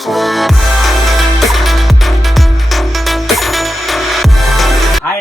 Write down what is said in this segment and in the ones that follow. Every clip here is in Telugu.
హాయ్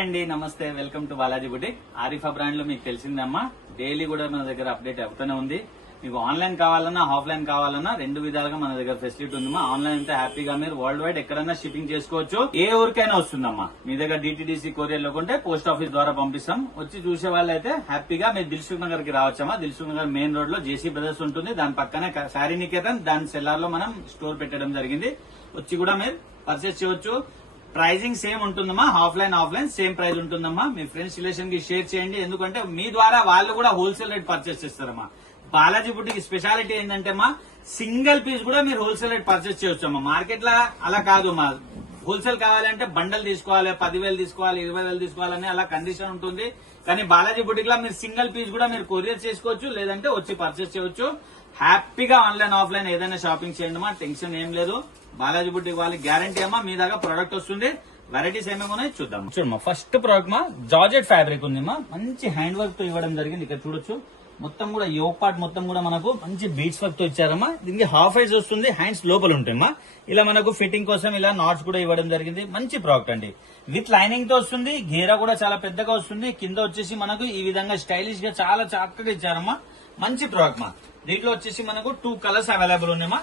అండి, నమస్తే. Welcome to Balaji boutique. Arifa brand లో మీకు తెలిసిందమ్మా, డైలీ కూడా మన దగ్గర అప్డేట్ అవుతూనే ఉంది. మీకు ఆన్లైన్ కావాలన్నా ఆఫ్లైన్ కావాలన్నా రెండు విధాలుగా మన దగ్గర ఫెసిలిటీ ఉందమ్మా. ఆన్లైన్ అయితే హ్యాపీగా మీరు వరల్డ్ వైడ్ ఎక్కడైనా షిప్పింగ్ చేసుకోవచ్చు. ఏ ఊరికైనా వస్తుందమ్మా. మీ దగ్గర డిటిడిసి కొరియర్ లో కొంటే పోస్ట్ ఆఫీస్ ద్వారా పంపిస్తాం. వచ్చి చూసే వాళ్ళు అయితే హ్యాపీగా మీరు దిల్సుఖ్ నగర్ కి రావచ్చమ్మా. దిల్సుఖ్ నగర్ మెయిన్ రోడ్ లో జేసీ బ్రదర్స్ ఉంటుంది. దాని పక్కనే శారీ నికేతన్, దాని సెల్లార్ లో మనం స్టోర్ పెట్టడం జరిగింది. వచ్చి కూడా మీరు పర్చేస్ చేయవచ్చు. ప్రైజింగ్ సేమ్ ఉంటుందమ్మా. ఆఫ్లైన్ సేమ్ ప్రైస్ ఉంటుందమ్మా. మీ ఫ్రెండ్స్ రిలేషన్ కి షేర్ చేయండి. ఎందుకంటే మీ ద్వారా వాళ్ళు కూడా హోల్సేల్ రేట్ పర్చేస్ చేస్తారమ్మా. బాలాజీ బుటిక్ స్పెషాలిటీ ఏంటంటే మా సింగిల్ పీస్ కూడా మీరు హోల్సేల్ రేట్ పర్చేస్ చేయొచ్చు అమ్మా. మార్కెట్ లో అలా కాదు మా. హోల్సేల్ కావాలంటే బండల్ తీసుకోవాలి, 10,000 తీసుకోవాలి, 20,000 తీసుకోవాలని అలా కండిషన్ ఉంటుంది. కానీ బాలాజీ బుటిక్ లో మీరు సింగిల్ పీస్ కూడా మీరు కొరియర్ చేసుకోవచ్చు, లేదంటే వచ్చి పర్చేస్ చేయవచ్చు. హ్యాపీగా ఆన్లైన్ ఆఫ్లైన్ ఏదైనా షాపింగ్ చేయండి మా. టెన్షన్ ఏం లేదు. బాలాజీ బుటిక్ వాళ్ళకి గ్యారంటీ అమ్మా, మీ దగ్గర ప్రొడక్ట్ వస్తుంది. వెరైటీస్ ఏమేమి ఉన్నాయి చూద్దాం. చూడమ్మా, ఫస్ట్ ప్రోడక్ట్ మా జార్జెట్ ఫ్యాబ్రిక్ ఉంది మా. మంచి హ్యాండ్ వర్క్ తో ఇవ్వడం జరిగింది. ఇక్కడ చూడొచ్చు. మొత్తం కూడా యోక్ పార్ట్ మొత్తం కూడా మనకు మంచి బీట్స్ వర్క్ తో ఇచ్చారమ్మా. దీనికి హాఫ్ హైజ్ వస్తుంది, హ్యాండ్స్ లోపల ఉంటాయమ్మా. ఇలా మనకు ఫిట్టింగ్ కోసం ఇలా నాట్స్ కూడా ఇవ్వడం జరిగింది. మంచి ప్రోడక్ట్ అండి. విత్ లైనింగ్ తో వస్తుంది. గేరా కూడా చాలా పెద్దగా వస్తుంది. కింద వచ్చేసి మనకు ఈ విధంగా స్టైలిష్ గా చాలా చక్కగా ఇచ్చారమ్మా. మంచి ప్రోడక్ట్ మా. దీంట్లో వచ్చేసి మనకు 2 కలర్స్ అవైలబుల్ ఉన్నాయమ్మా.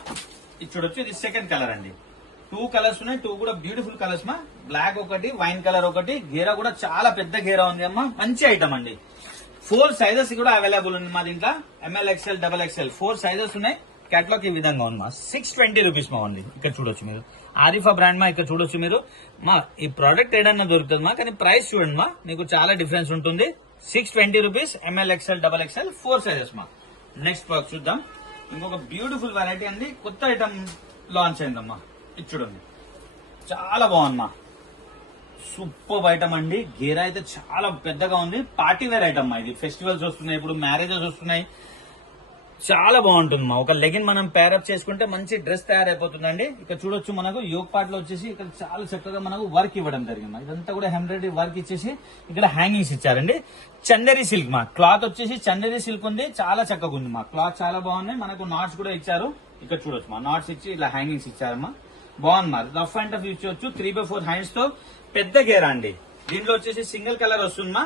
ఇది చూడొచ్చు. ఇది సెకండ్ కలర్ అండి. 2 కలర్స్ ఉన్నాయి. 2 కూడా బ్యూటిఫుల్ కలర్స్ మా. బ్లాక్ ఒకటి, వైన్ కలర్ ఒకటి. గేరా కూడా చాలా పెద్ద గేరా ఉంది అమ్మా. మంచి ఐటమ్ అండి. 4 సైజెస్ కూడా అవైలబుల్ ఉంది మా దీంట్లో. ML, XL, XXL 4 సైజెస్ ఉన్నాయి. కేటలాగ్ ఈ విధంగా ఉంది మా. 620 రూపీస్ మా ఉంది. ఇక్కడ చూడొచ్చు మీరు. ఆరిఫా బ్రాండ్ మా. ఇక్కడ చూడొచ్చు మీరు మా. ఈ ప్రోడక్ట్ ఏదన్నా దొరుకుతుంది మా, కానీ ప్రైస్ చూడండి మా, మీకు చాలా డిఫరెన్స్ ఉంటుంది. 620 rupees. ML, XL, XXL 4 sizes మా. నెక్స్ట్ ప్రోడక్ట్ చూద్దాం. ఇంకొక బ్యూటిఫుల్ వెరైటీ అండి. కొత్త ఐటమ్ లాంచ్ అయిందమ్మా. ఇది చూడండి, చాలా బాగుందమ్మా. సూపర్ ఐటమ్ అండి. గేరా అయితే చాలా పెద్దగా ఉంది. పార్టీ వేర్ ఐటమ్ ఇది. ఫెస్టివల్స్ వస్తున్నాయి, ఇప్పుడు మ్యారేజెస్ వస్తున్నాయి. చాలా బాగుంటుంది మా. ఒక లెగిన్ మనం పేరప్ చేసుకుంటే మంచి డ్రెస్ తయారైపోతుందండి. ఇక్కడ చూడొచ్చు. మనకు యోగ్ పార్ట్ లో వచ్చేసి ఇక్కడ చాలా చక్కగా మనకు వర్క్ ఇవ్వడం జరిగింది. ఇదంతా కూడా ఎంబ్రాయిడరీ వర్క్ ఇచ్చేసి ఇక్కడ హ్యాంగింగ్స్ ఇచ్చారండి. చందేరి సిల్క్ మా. క్లాత్ వచ్చేసి చందేరి సిల్క్ ఉంది. చాలా చక్కగా ఉంది మా. క్లాత్ చాలా బాగుంది. మనకు నాట్స్ కూడా ఇచ్చారు. ఇక్కడ చూడొచ్చు మా. నాట్స్ ఇచ్చి ఇలా హ్యాంగింగ్స్ ఇచ్చారమ్మా. బాగుంది మా. రఫ్ అండ్ టఫ్ యూజ్ చేయొచ్చు. 3x4 హ్యాండ్స్ తో పెద్ద గేరా అండి. దీంట్లో వచ్చేసి సింగిల్ కలర్ వస్తుంది మా.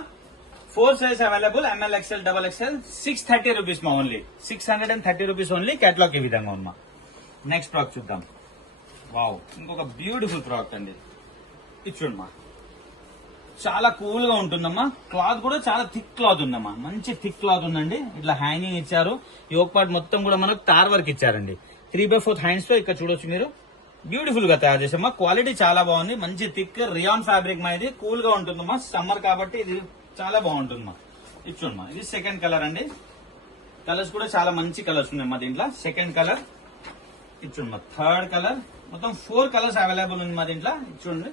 4 size available. ML, XL, XXL 630 rupees మా. Only 630 rupees only. కేటలాగ్ ఈ విధంగా ఉంది మా. నెక్స్ట్ ప్రోడక్ట్ చూద్దాం. వావ్, ఇంకొక బ్యూటిఫుల్ ప్రోడక్ట్ అండి. ఇది చూడమ్మా, చాలా కూల్ గా ఉంటుందమ్మా. క్లాత్ కూడా చాలా థిక్ క్లాత్ ఉందమ్మా. మంచి థిక్ క్లాత్ ఉందండి. ఇట్లా హ్యాంగింగ్ ఇచ్చారు. యోక్ పార్ట్ మొత్తం కూడా మనకు తార్ వర్క్ ఇచ్చారండి. 3x4 హ్యాండ్స్ తో ఇక్కడ చూడొచ్చు మీరు. బ్యూటిఫుల్ గా తయారు చేసామా. క్వాలిటీ చాలా బాగుంది. మంచి థిక్ రియాన్ ఫ్యాబ్రిక్ మా. ఇది కూల్ గా ఉంటుందమ్మా. సమ్మర్ కాబట్టి ఇది చాలా బాగుంటుందమ్మా. ఇది చూడమ్మా, ఇది సెకండ్ కలర్ అండి. కలర్స్ కూడా చాలా మంచి కలర్స్ ఉన్నాయమ్మా దీంట్లో. Second colour. ఇది చూడమ్మా, థర్డ్ కలర్. మొత్తం 4 కలర్స్ అవైలబుల్ ఉంది మా దీంట్లో. ఇది చూడండి.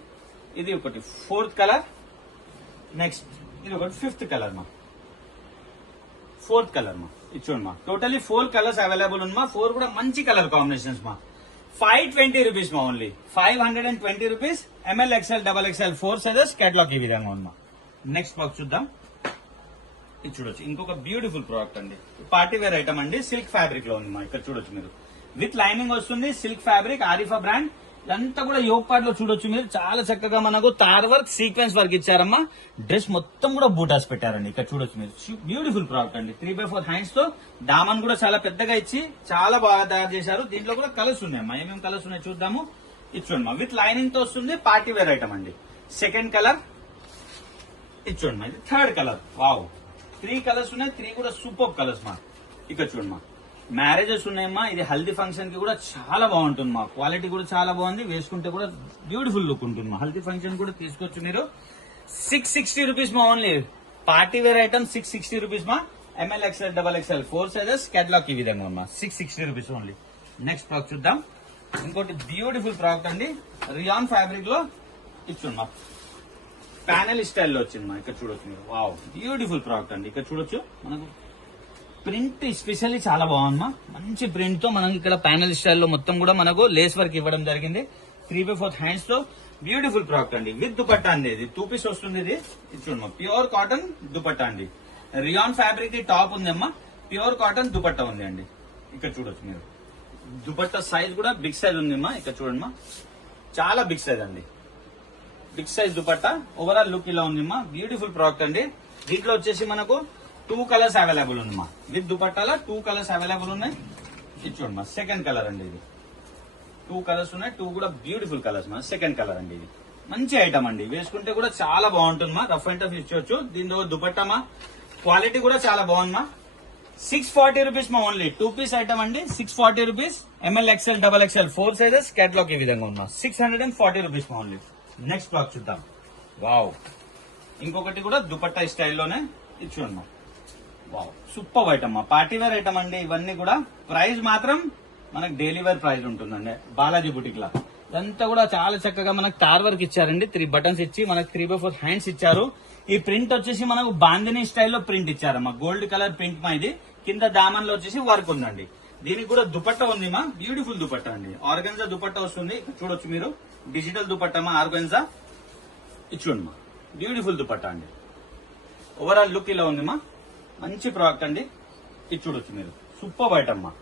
ఇది ఒకటి 4th కలర్. నెక్స్ట్ ఇది ఒకటి 5th కలర్ మా. 4th కలర్ మా. ఇది చూడమ్మా, టోటలీ 4 కలర్స్ అవైలబుల్ ఉంది మా. 4 కూడా మంచి కలర్ కాంబినేషన్స్ మా. 520 రూపీస్ మా. Only 520 rupees. ML, XL, XXL 4 sizes. Catalogue ఈ విధంగా ఉంది మా. నెక్స్ట్ ప్రోడక్ట్ చూద్దాం. ఇది చూడొచ్చు. ఇంకొక బ్యూటిఫుల్ ప్రోడక్ట్ అండి. పార్టీ వేర్ ఐటమ్ అండి. సిల్క్ ఫ్యాబ్రిక్ లో ఉంది మా. ఇక్కడ చూడొచ్చు మీరు. విత్ లైనింగ్ వస్తుంది. Silk fabric. ఆరిఫా బ్రాండ్. ఇదంతా కూడా యోగ్ పార్ట్ లో చూడొచ్చు మీరు. చాలా చక్కగా మనకు తార్ వర్క్, సీక్వెన్స్ వర్క్ ఇచ్చారమ్మా. డ్రెస్ మొత్తం కూడా బూటాస్ పెట్టారండి. ఇక్కడ చూడొచ్చు మీరు. బ్యూటిఫుల్ ప్రోడక్ట్ అండి. 3x4 హ్యాండ్స్ తో దామన్ కూడా చాలా పెద్దగా ఇచ్చి చాలా బాగా తయారు చేశారు. దీంట్లో కూడా కలర్స్ ఉన్నాయమ్మా. ఏమేమి కలర్స్ ఉన్నాయి చూద్దాము. ఇది చూడమ్మా, విత్ లైనింగ్ తో వస్తుంది. పార్టీ వేర్ ఐటమ్ అండి. Second colour. ఇది చూడమ్మా, ఇది థర్డ్ కలర్. వావ్, 3 కలర్స్ ఉన్నాయి. 3 కూడా సూపర్ కలర్స్ మా. ఇక్కడ చూడమ్మా, మ్యారేజెస్ ఉన్నాయమ్మా. ఇది హల్దీ ఫంక్షన్ కి కూడా చాలా బాగుంటుంది మా. క్వాలిటీ కూడా చాలా బాగుంది. వేసుకుంటే కూడా బ్యూటిఫుల్ లుక్ ఉంటుంది మా. హల్దీ ఫంక్షన్ కూడా తీసుకోవచ్చు మీరు. 660 రూపీస్ మా. Only party wear item 660 rupees మా. ML, XL, XXL 4 sizes. Catalogue ఈ విధంగా ఉంది మా. 660 రూపీస్ ఓన్లీ. నెక్స్ట్ ప్రోడక్ట్ చూద్దాం. ఇంకోటి బ్యూటిఫుల్ ప్రోడక్ట్ అండి. రియాన్ ఫ్యాబ్రిక్ లో ఇచ్చున్నా ప్యానెల్ స్టైల్లో వచ్చింది మా. ఇక్కడ చూడొచ్చు మీరు. వావ్, బ్యూటిఫుల్ ప్రోడక్ట్ అండి. ఇక్కడ చూడొచ్చు. మనకు ప్రింట్ స్పెషల్లీ చాలా బాగుందమ్మా. మంచి ప్రింట్ తో మనకి ఇక్కడ ప్యానెల్ స్టైల్లో మొత్తం కూడా మనకు లేస్ వర్క్ ఇవ్వడం జరిగింది. 3x4 హ్యాండ్స్ తో బ్యూటిఫుల్ ప్రోడక్ట్ అండి. విత్ దుపట్టా అండి. ఇది 2 పీస్ వస్తుంది. ఇది చూడమ్మా, ప్యూర్ కాటన్ దుపట్టా అండి. రియాన్ ఫ్యాబ్రిక్ టాప్ ఉంది అమ్మా. ప్యూర్ కాటన్ దుపట్టా ఉంది అండి. ఇక్కడ చూడొచ్చు మీరు. దుపట్టా సైజ్ కూడా బిగ్ సైజ్ ఉంది అమ్మా, ఇక్కడ చూడండి మా, చాలా బిగ్ సైజ్ అండి, big size dupatta. Overall look ఇలా ఉంది అమ్మా, బ్యూటిఫుల్ ప్రోడక్ట్ అండి. దీంట్లో వచ్చేసి మనకు 2 కలర్స్ అవైలబుల్ ఉంది మా, విత్ దుపట్టాలో 2 కలర్స్ అవైలబుల్ ఉన్నాయి. ఇది చూడండి మా, సెకండ్ కలర్ అండి, ఇది 2 కలర్స్ ఉన్నాయి, 2 కూడా బ్యూటిఫుల్ కలర్స్ మా. సెకండ్ కలర్ అండి, ఇది మంచి ఐటమ్ అండి, వేసుకుంటే కూడా చాలా బాగుంటుంది మా, రఫ్ అండ్ టఫ్ ఇచ్చొచ్చు. దీంతో దుపట్టా మా క్వాలిటీ కూడా చాలా బాగుంది మా. 640 రూపీస్ మా, ఓన్లీ 2 పీస్ ఐటమ్ అండి, 640 rupees. ML XL XXL 4 sizes, catalogue ఈ విధంగా ఉన్నా, 640 రూపీస్ మా ఓన్లీ. నెక్స్ట్ బ్లాక్ చూద్దాం. వావ్, ఇంకొకటి కూడా దుపట్టా స్టైల్లోనే ఇది చూడమ్మా. వావ్, సూపర్ ఐటమ్ మా, పార్టీ వేర్ ఐటమ్ అండి ఇవన్నీ కూడా. ప్రైస్ మాత్రం మనకు డైలీ వేర్ ప్రైస్ ఉంటుందండి బాలాజీ బుటిక్ లా. ఇదంతా కూడా చాలా చక్కగా మనకు టార్ వర్క్ ఇచ్చారండి, 3 బటన్స్ ఇచ్చి మనకు 3/4 హ్యాండ్స్ ఇచ్చారు. ఈ ప్రింట్ వచ్చేసి మనకు బాందిని స్టైల్లో ప్రింట్ ఇచ్చారమ్మా, గోల్డ్ కలర్ ప్రింట్ మా. ఇది కింద దామన్ లో వచ్చేసి వర్క్ ఉందండి. దీనికి కూడా దుపట్టా ఉంది మా, బ్యూటిఫుల్ దుపట్టా అండి, ఆర్గన్జా దుపట్టా వస్తుంది. చూడొచ్చు మీరు, డిజిటల్ దుపట్టా మా, ఆర్గన్జా ఇచ్చుండి మా, బ్యూటిఫుల్ దుపట్టా అండి. ఓవరాల్ లుక్ ఇలా ఉంది మా, మంచి ప్రోడక్ట్ అండి. ఇది చూడొచ్చు మీరు, సూపర్ ఐటమ్ మా.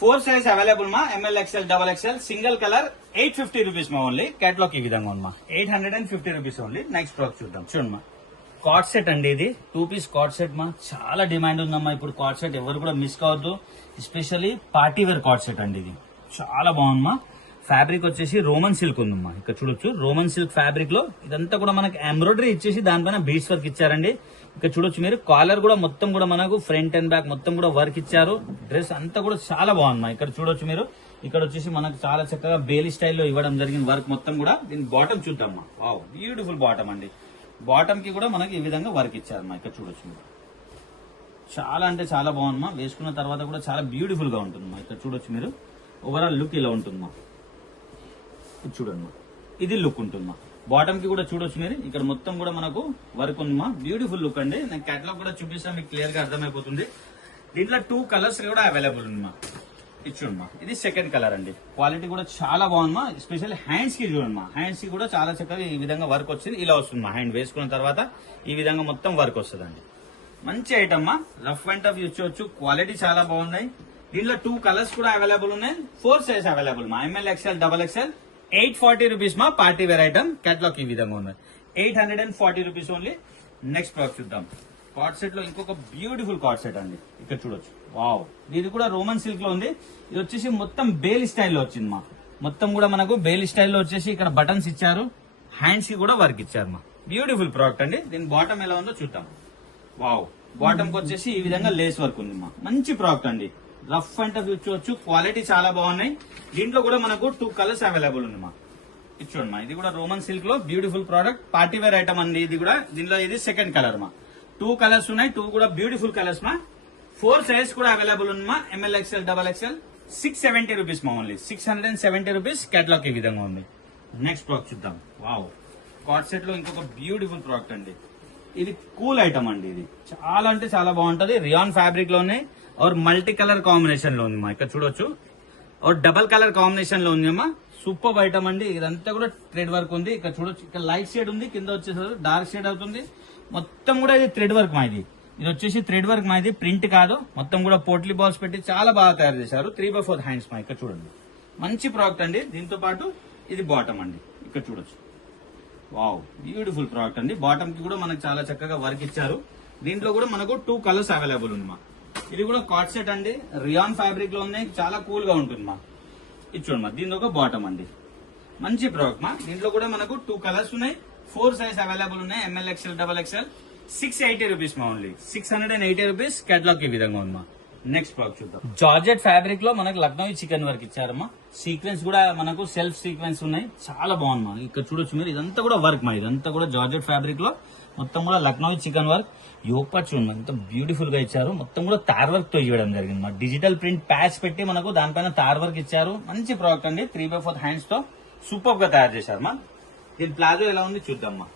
4 సైజ్ అవైలబుల్ మా, ML XL XXL, single colour 850 rupees మా ఓన్లీ. కేటలాగ్ ఈ విధంగా ఉంది మా, 850 రూపీస్ ఓన్లీ. నెక్స్ట్ ప్రోడక్ట్ చూద్దాం. చూడండి మా, కార్డ్ సెట్ అండి, ఇది 2 పీస్ కార్డ్ సెట్ మా, చాలా డిమాండ్ ఉందమ్మా ఇప్పుడు కార్డ్ సెట్, ఎవరు కూడా మిస్ కావద్దు. Especially party wear card set అండి, ఇది చాలా బాగుందమ్మా. ఫ్యాబ్రిక్ వచ్చేసి రోమన్ సిల్క్ ఉందమ్మా, ఇక్కడ చూడొచ్చు, రోమన్ సిల్క్ ఫ్యాబ్రిక్ లో ఇదంతా కూడా మనకి ఎంబ్రాయిడరీ ఇచ్చేసి దానిపైన బీడ్స్ వర్క్ ఇచ్చారండి. ఇక్కడ చూడొచ్చు మీరు, కాలర్ కూడా మొత్తం కూడా మనకు ఫ్రంట్ అండ్ బ్యాక్ మొత్తం కూడా వర్క్ ఇచ్చారు. డ్రెస్ అంతా కూడా చాలా బాగుందమ్మా. ఇక్కడ చూడొచ్చు మీరు, ఇక్కడ వచ్చేసి మనకు చాలా చక్కగా బేలీ స్టైల్లో ఇవ్వడం జరిగింది వర్క్ మొత్తం కూడా. దీని బాటమ్ చూద్దామా, వావ్, బ్యూటిఫుల్ బాటమ్ అండి. బాటమ్ కి కూడా మనకి ఈ విధంగా వర్క్ ఇచ్చారమ్మా, ఇక్కడ చూడొచ్చు మీరు, చాలా అంటే చాలా బాగుందమ్మా. వేసుకున్న తర్వాత కూడా చాలా బ్యూటిఫుల్ గా ఉంటుందమ్మా. ఇక్కడ చూడొచ్చు మీరు, ఓవరాల్ లుక్ ఇలా ఉంటుందమ్మా. ఇది చూడమ్మా, ఇది లుక్ ఉంటుందమ్మా. బాటమ్ కి కూడా చూడొచ్చు మీరు, ఇక్కడ మొత్తం కూడా మనకు వర్క్ ఉందమ్మా, బ్యూటిఫుల్ లుక్ అండి. నేను కేటలాగ్ కూడా చూపిస్తాను, మీకు క్లియర్ గా అర్థమైపోతుంది. దీంట్లో 2 కలర్స్ కూడా అవైలబుల్ ఉందమ్మా. ఇది చూడమ్మా, ఇది సెకండ్ కలర్ అండి, క్వాలిటీ కూడా చాలా బాగుందమ్మా. ఎస్పెషల్లీ హ్యాండ్స్ కి చూడమ్మా, హ్యాండ్స్ కి కూడా చాలా చక్కగా ఈ విధంగా వర్క్ వచ్చింది. ఇలా వస్తుందమ్మా, హ్యాండ్ వేసుకున్న తర్వాత ఈ విధంగా మొత్తం వర్క్ వస్తుందండి. మంచి ఐటమ్ మా, రఫ్ అండ్ టఫ్ ఇచ్చవచ్చు, క్వాలిటీ చాలా బాగున్నాయి. దీంట్లో 2 కలర్స్ కూడా అవైలబుల్ ఉన్నాయి, 4 సైజ్ అవైలబుల్ మా, ML XL XXL, 840 రూపీస్ మా. పార్టీ వేర్ ఐటమ్, కేటలాగ్ ఈ విధంగా ఉంది, 840 రూపీస్ ఓన్లీ. నెక్స్ట్ ప్రోడక్ట్ చూద్దాం. కార్డ్ సెట్ లో ఇంకొక బ్యూటిఫుల్ కార్డ్ సెట్ అండి, ఇక్కడ చూడొచ్చు. వావ్, ఇది కూడా రోమన్ సిల్క్ లో ఉంది. ఇది వచ్చేసి మొత్తం బేల్ స్టైల్లో వచ్చింది మా, మొత్తం కూడా మనకు బేల్ స్టైల్లో వచ్చేసి ఇక్కడ బటన్స్ ఇచ్చారు, హ్యాండ్స్ కి కూడా వర్క్ ఇచ్చారు మా. బ్యూటిఫుల్ ప్రోడక్ట్ అండి. దీని బాటమ్ ఎలా ఉందో చూద్దాం. వావ్, బాటమ్ కి వచ్చేసి ఈ విధంగా లేస్ వర్క్ ఉంది మా, మంచి ప్రోడక్ట్ అండి, రఫ్ అండ్ టఫ్ చూడొచ్చు, క్వాలిటీ చాలా బాగున్నాయి. దీంట్లో కూడా మనకు 2 కలర్స్ అవైలబుల్ ఉంది మా. ఇది చూడండి మా, ఇది కూడా రోమన్ సిల్క్ లో beautiful product, party wear item అండి. ఇది కూడా దీనిలో ఇది సెకండ్ కలర్ మా. 2 కలర్స్ ఉన్నాయి, 2 కూడా బ్యూటిఫుల్ కలర్స్ మా. 4 సైజ్ కూడా అవైలబుల్ ఉంది మా, ML XL XXL, 670 రూపీస్ మా ఓన్లీ, 670 రూపీస్. కేటలాగ్ ఈ విధంగా ఉంది. నెక్స్ట్ ప్రోడక్ట్ చూద్దాం. వావ్, కార్డ్ సెట్ లో ఇంకొక బ్యూటిఫుల్ ప్రోడక్ట్ అండి, ఇది కూల్ ఐటమ్ అండి. ఇది చాలా అంటే చాలా బాగుంటది, రియాన్ ఫ్యాబ్రిక్ లోనే और మల్టీ కలర్ కాంబినేషన్ లో ఉంది మా. ఇక్కడ చూడొచ్చు, और డబల్ కలర్ కాంబినేషన్ లో ఉంది అమ్మా. సూపర్ ఐటమ్ అండి. ఇదంతా కూడా థ్రెడ్ వర్క్ ఉంది. ఇక్కడ చూడొచ్చు, ఇక్కడ లైట్ షేడ్ ఉంది, కింద వచ్చేసరికి డార్క్ షేడ్ అవుతుంది. మొత్తం కూడా ఇది థ్రెడ్ వర్క్ మా. ఇది వచ్చేసి థ్రెడ్ వర్క్ మా, ఇది ప్రింట్ కాదు. మొత్తం కూడా పోట్లీ బాల్స్ పెట్టి చాలా బాగా తయారు చేశారు. 3/4 హ్యాండ్స్ మా. ఇక్కడ చూడండి, మంచి ప్రోడక్ట్ అండి. దీంతో పాటు ఇది బాటమ్ అండి, ఇక్కడ చూడొచ్చు. వావ్, బ్యూటిఫుల్ ప్రోడక్ట్ అండి. బాటమ్ కి కూడా మనకు చాలా చక్కగా వర్క్ ఇచ్చారు. దీంట్లో కూడా మనకు 2 కలర్స్ అవైలబుల్ ఉంది మా. ఇది కూడా కార్డ్ సెట్ అండి, రియాన్ ఫ్యాబ్రిక్ లో ఉంది, చాలా కూల్ గా ఉంటుంది మా. ఇది చూడండి మా, దీని ఒక బాటమ్ అండి, మంచి ప్రోడక్ట్ మా. దీంట్లో కూడా మనకు 2 కలర్స్ ఉన్నాయి, 4 సైజ్ అవైలబుల్ ఉన్నాయి. ML XL XXL, 680 రూపీస్ మా ఓన్లీ, 680 రూపీస్. కేటలాగ్ ఈ విధంగా ఉంది మా. నెక్స్ట్ ప్రోడక్ట్ చూద్దాం. జార్జెట్ ఫ్యాబ్రిక్ లో మనకు లక్నోవి చికెన్ వర్క్ ఇచ్చారమ్మా. సీక్వెన్స్ కూడా మనకు సెల్ఫ్ సీక్వెన్స్ ఉన్నాయి, చాలా బాగుంది మా. ఇక్కడ చూడొచ్చు మీరు, ఇదంతా కూడా వర్క్ మా. ఇదంతా కూడా జార్జెట్ ఫ్యాబ్రిక్ లో మొత్తం కూడా Lucknowi chicken work. Yoke part చూడండి, అంత బ్యూటిఫుల్ గా ఇచ్చారు. మొత్తం కూడా తార్ వర్క్ తో ఇవ్వడం జరిగింది మా. డిజిటల్ ప్రింట్ ప్యాచ్ పెట్టి మనకు దానిపైన తార్ వర్క్ ఇచ్చారు. మంచి ప్రోడక్ట్ అండి, 3/4 హ్యాండ్స్ తో సూపర్ గా తయారు చేశారు మా. దీని ప్లాజో ఎలా ఉంది చూద్దాం మా.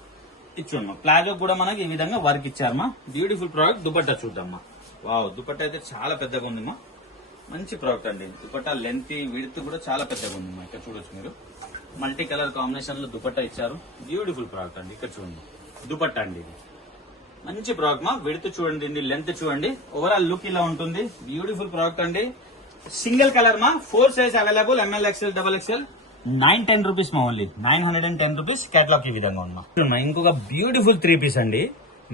ఇది చూడమ్మా, ప్లాజో కూడా మనకి ఈ విధంగా వర్క్ ఇచ్చారు మా. Beautiful product. దుపట్టా చూద్దామా. వావ్, దుపట్టా అయితే చాలా పెద్దగా ఉంది మా. మంచి ప్రోడక్ట్ అండి. దుపట్టా లెంత్ విడ్త్ కూడా చాలా పెద్దగా ఉంది మా. ఇక్కడ చూడొచ్చు మీరు, మల్టీ కలర్ కాంబినేషన్ లో దుపట్టా ఇచ్చారు. బ్యూటిఫుల్ ప్రోడక్ట్ అండి. ఇక్కడ చూడండి, దుపట్టా అండి ఇది మంచి ప్రోడక్ట్ మా. విడ్త్ చూడండి, లెంత్ చూడండి, ఓవరాల్ లుక్ ఇలా ఉంటుంది. బ్యూటిఫుల్ ప్రోడక్ట్ అండి, సింగిల్ కలర్ మా 4 size available ML X L double XL 910 rupees మా ఓన్లీ 910 రూపీస్ కేటలాగ్ ఈ విధంగా ఉన్నా. ఇంకొక బ్యూటిఫుల్ 3 పీస్ అండి.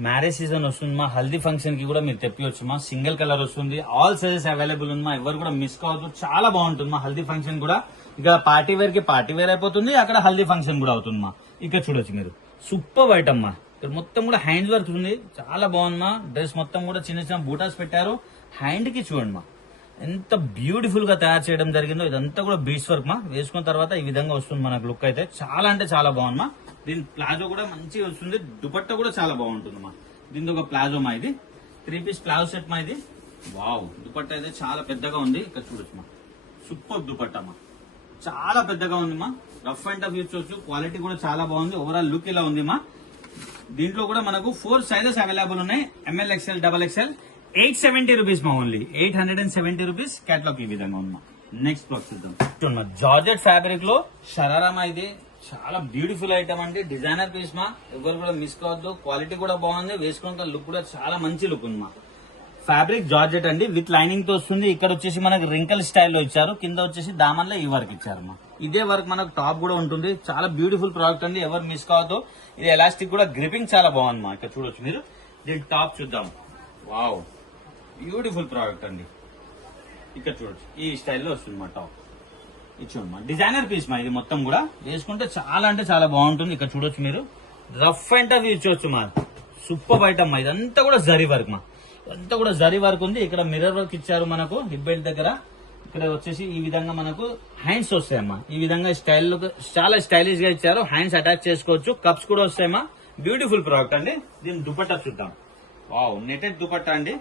మ్యారేజ్ సీజన్ వస్తుంది మా, హల్దీ ఫంక్షన్ కి కూడా మీరు తెప్పివచ్చు మా. సింగిల్ కలర్ వస్తుంది, ఆల్ సైజెస్ అవైలబుల్ ఉంది మా. ఎవరు కూడా మిస్ కావద్దు, చాలా బాగుంటుంది మా. హల్దీ ఫంక్షన్ కూడా ఇక పార్టీ వేర్ కి పార్టీ వేర్ అయిపోతుంది, అక్కడ హల్దీ ఫంక్షన్ కూడా అవుతుంది మా. ఇక్కడ చూడొచ్చు మీరు, సూపర్ ఐటమ్ మా. ఇక్కడ మొత్తం కూడా హ్యాండ్ వర్క్ ఉంది, చాలా బాగుంది మా. డ్రెస్ మొత్తం కూడా చిన్న చిన్న బూటాస్ పెట్టారు. హ్యాండ్ కి చూడండి మా, ఎంత బ్యూటిఫుల్ గా తయారు చేయడం జరిగిందో. ఇదంతా కూడా బీడ్స్ వర్క్ మా. వేసుకున్న తర్వాత ఈ విధంగా వస్తుంది మనకు లుక్ అయితే, చాలా అంటే చాలా బాగుంది మా. దీని ప్లాజో కూడా మంచిగా వస్తుంది, దుపట్టా కూడా చాలా బాగుంటుంది మా. దీని ఒక ప్లాజో మా, ఇది 3 పీస్ ప్లాజో సెట్ మా. ఇది వావ్, దుపట్టా అయితే చాలా పెద్దగా ఉంది. ఇక్కడ చూడొచ్చు మా, సూపర్ దుపట్టా మా, చాలా పెద్దగా ఉంది మా. రఫ్ అండ్ టఫ్ యూజ్ చేయొచ్చు, క్వాలిటీ కూడా చాలా బాగుంది. ఓవరాల్ లుక్ ఇలా ఉంది మా. దీంట్లో కూడా మనకు 4 సైజెస్ అవైలబుల్ ఉన్నాయి, ML X L double XL. 870 rupees మా ఓన్లీ, 870 రూపీస్ కేటలాగ్ ఈ విధంగా ఉంది. నెక్స్ట్ బ్లాక్ చూద్దాం. జార్జెట్ ఫ్యాబ్రిక్ లో షరారా మా. ఇది చాలా బ్యూటిఫుల్ ఐటమ్ అండి, డిజైనర్ పీస్ మా. ఎవరు కూడా మిస్ కావద్దు, క్వాలిటీ కూడా బాగుంది, వేసుకున్న లుక్ కూడా చాలా మంచి లుక్ ఉంది మా. ఫ్యాబ్రిక్ జార్జెట్ అండి, విత్ లైనింగ్ తో వస్తుంది. ఇక్కడ వచ్చేసి మనకు రింకల్ స్టైల్లో ఇచ్చారు, కింద వచ్చేసి దామన్లో ఈ వర్క్ ఇచ్చారు మా. ఇదే వర్క్ మనకు టాప్ కూడా ఉంటుంది. చాలా బ్యూటిఫుల్ ప్రోడక్ట్ అండి, ఎవరు మిస్ కావద్దు. ఇది ఎలాస్టిక్ కూడా గ్రిపింగ్ చాలా బాగుంది మా. ఇక్కడ చూడొచ్చు మీరు. దీని టాప్ చూద్దాం. వావ్, బ్యూటిఫుల్ ప్రోడక్ట్ అండి. ఇక్కడ చూడొచ్చు, ఈ స్టైల్లో వస్తుంది మా టాప్. ఇది చూడమ్మా, డిజైనర్ పీస్ మా. ఇది మొత్తం కూడా వేసుకుంటే చాలా అంటే చాలా బాగుంటుంది. ఇక్కడ చూడొచ్చు మీరు, రఫ్ అండ్ టఫ్ యూజ్ చేయొచ్చు మా. సూపర్ ఐటమ్ మా. ఇదంతా కూడా జరీ వర్క్ మా, ఇదంతా కూడా జరీ వర్క్ ఉంది. ఇక్కడ మిర్రర్ వర్క్ ఇచ్చారు మనకు హిప్ బెల్ట్ దగ్గర. ఇక్కడ వచ్చేసి ఈ విధంగా మనకు హ్యాండ్స్ వస్తాయమ్మా. ఈ విధంగా స్టైల్ చాలా స్టైలిష్ గా ఇచ్చారు. హ్యాండ్స్ అటాచ్ చేసుకోవచ్చు, కప్స్ కూడా వస్తాయమ్మా. బ్యూటిఫుల్ ప్రోడక్ట్ అండి. దీని దుపట్టా చూద్దాం. వావ్, నెటెడ్ దుపట్టా అండి.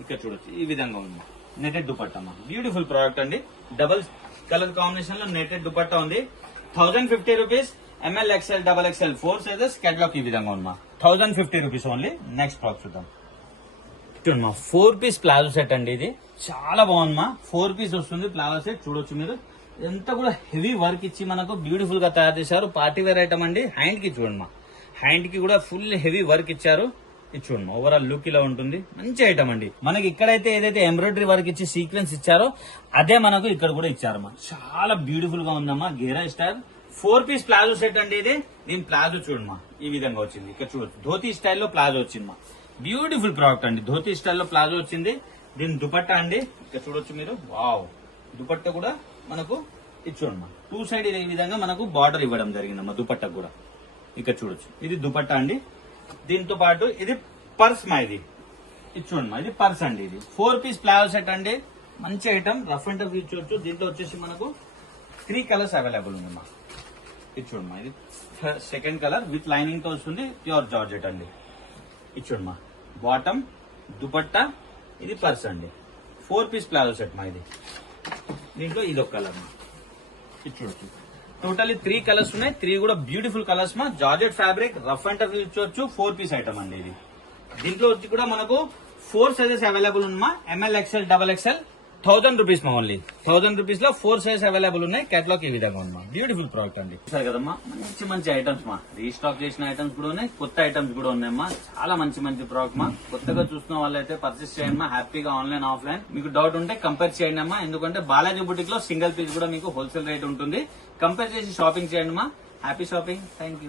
ఇక్కడ చూడొచ్చు, ఈ విధంగా ఉంది నెటెడ్ దుపట్టా మా. బ్యూటిఫుల్ ప్రోడక్ట్ అండి. డబల్ కలర్ కాంబినేషన్ లో నెటెడ్ దుపట్టా ఉంది. 1050 rupees, M L X L double X L 4 sizes catalogue ఈ విధంగా ఉంది మా. 1050 రూపీస్ ఓన్లీ. నెక్స్ట్ ప్రోడక్ట్ చూద్దాం. చూడమ్మా, 4 పీస్ ప్లాజో సెట్ అండి. ఇది చాలా బాగుంది మా. 4 పీస్ వస్తుంది ప్లాజో సెట్. చూడొచ్చు మీరు, ఎంత కూడా హెవీ వర్క్ ఇచ్చి మనకు బ్యూటిఫుల్ గా తయారు చేశారు. పార్టీ వేర్ ఐటమ్ అండి. హ్యాండ్ కి చూడమ్మా, హ్యాండ్ కి కూడా ఫుల్ హెవీ వర్క్ ఇచ్చారు. ఇది చూడమ్మా, ఓవరాల్ లుక్ ఇలా ఉంటుంది. మంచి ఐటమ్ అండి. మనకి ఇక్కడైతే ఏదైతే ఎంబ్రాయిడరీ వర్క్ ఇచ్చి సీక్వెన్స్ ఇచ్చారో అదే మనకు ఇక్కడ కూడా ఇచ్చారమ్మా. చాలా బ్యూటిఫుల్ గా ఉందమ్మా. గేరా స్టైల్ 4 పీస్ ప్లాజో సెట్ అండి ఇది. దీని ప్లాజో చూడమ్మా, ఈ విధంగా వచ్చింది. ఇక్కడ చూడొచ్చు, ధోతీ స్టైల్లో ప్లాజో వచ్చింది మా. బ్యూటిఫుల్ ప్రోడక్ట్ అండి. ధోతీ స్టైల్లో ప్లాజో వచ్చింది. దీని దుపట్టా అండి. ఇక్కడ చూడొచ్చు మీరు. వావ్, దుపట్టా కూడా మనకు ఇది చూడమ్మా, 2 సైడ్ ఈ విధంగా మనకు బార్డర్ ఇవ్వడం జరిగిందమ్మా దుపట్టా కూడా. ఇక్కడ చూడొచ్చు, ఇది దుపట్టా అండి. దీంతో పాటు ఇది పర్స్ మా. ఇది చూడమ్మా, ఇది పర్స్ అండి. ఇది 4 పీస్ ప్లాజో సెట్ అండి. మంచి item, rough and tough use చేయొచ్చు. దీంట్లో వచ్చేసి మనకు 3 కలర్స్ అవైలబుల్ ఉందమ్మా. ఇది చూడమ్మా, ఇది సెకండ్ కలర్ విత్ లైనింగ్ తో వస్తుంది. ప్యూర్ జార్జెట్ అండి. ఇది చూడమ్మా, బాటమ్, దుపట్టా, ఇది పర్స్ అండి. 4 పీస్ ప్లాజో సెట్ మా. ఇది దీంట్లో ఇది ఒక కలర్ మా. ఇది చూడొచ్చు, టోటల్లీ 3 కలర్స్ ఉన్నాయి. 3 కూడా బ్యూటిఫుల్ కలర్స్ మా. Georgette fabric, rough and tough use చేయొచ్చు. 4 పీస్ ఐటమ్ అండి ఇది. దీంట్లో వచ్చి కూడా మనకు 4 సైజెస్ అవైలబుల్ ఉందమ్మా. ML X L double XL 1000 rupees మా ఓన్లీ. 1000 రూపీస్ లో 4 సైజ్ అవైలబుల్ ఉన్నాయి. కేటలాగ్ ఈ విధంగా ఉంది. బ్యూటిఫుల్ ప్రోడక్ట్ అండి. సరే కదమ్మా, మంచి మంచి ఐటమ్స్ మా. రీస్టాక్ చేసిన ఐటమ్స్ కూడా ఉన్నాయి, కొత్త ఐటమ్స్ కూడా ఉన్నాయమ్మా. చాలా మంచి మంచి ప్రోడక్ట్ మా. కొత్తగా చూస్తున్న వాళ్ళైతే పర్చేస్ చేయండి మా. హ్యాపీగా ఆన్లైన్ ఆఫ్లైన్. మీకు డౌట్ ఉంటే కంపేర్ చేయండి అమ్మా. ఎందుకంటే బాలాజీ బుటిక్ లో సింగిల్ పీస్ కూడా మీకు హోల్సేల్ రేట్ ఉంటుంది. కంపేర్ చేసి షాపింగ్ చేయండి మా. Happy shopping. Thank you.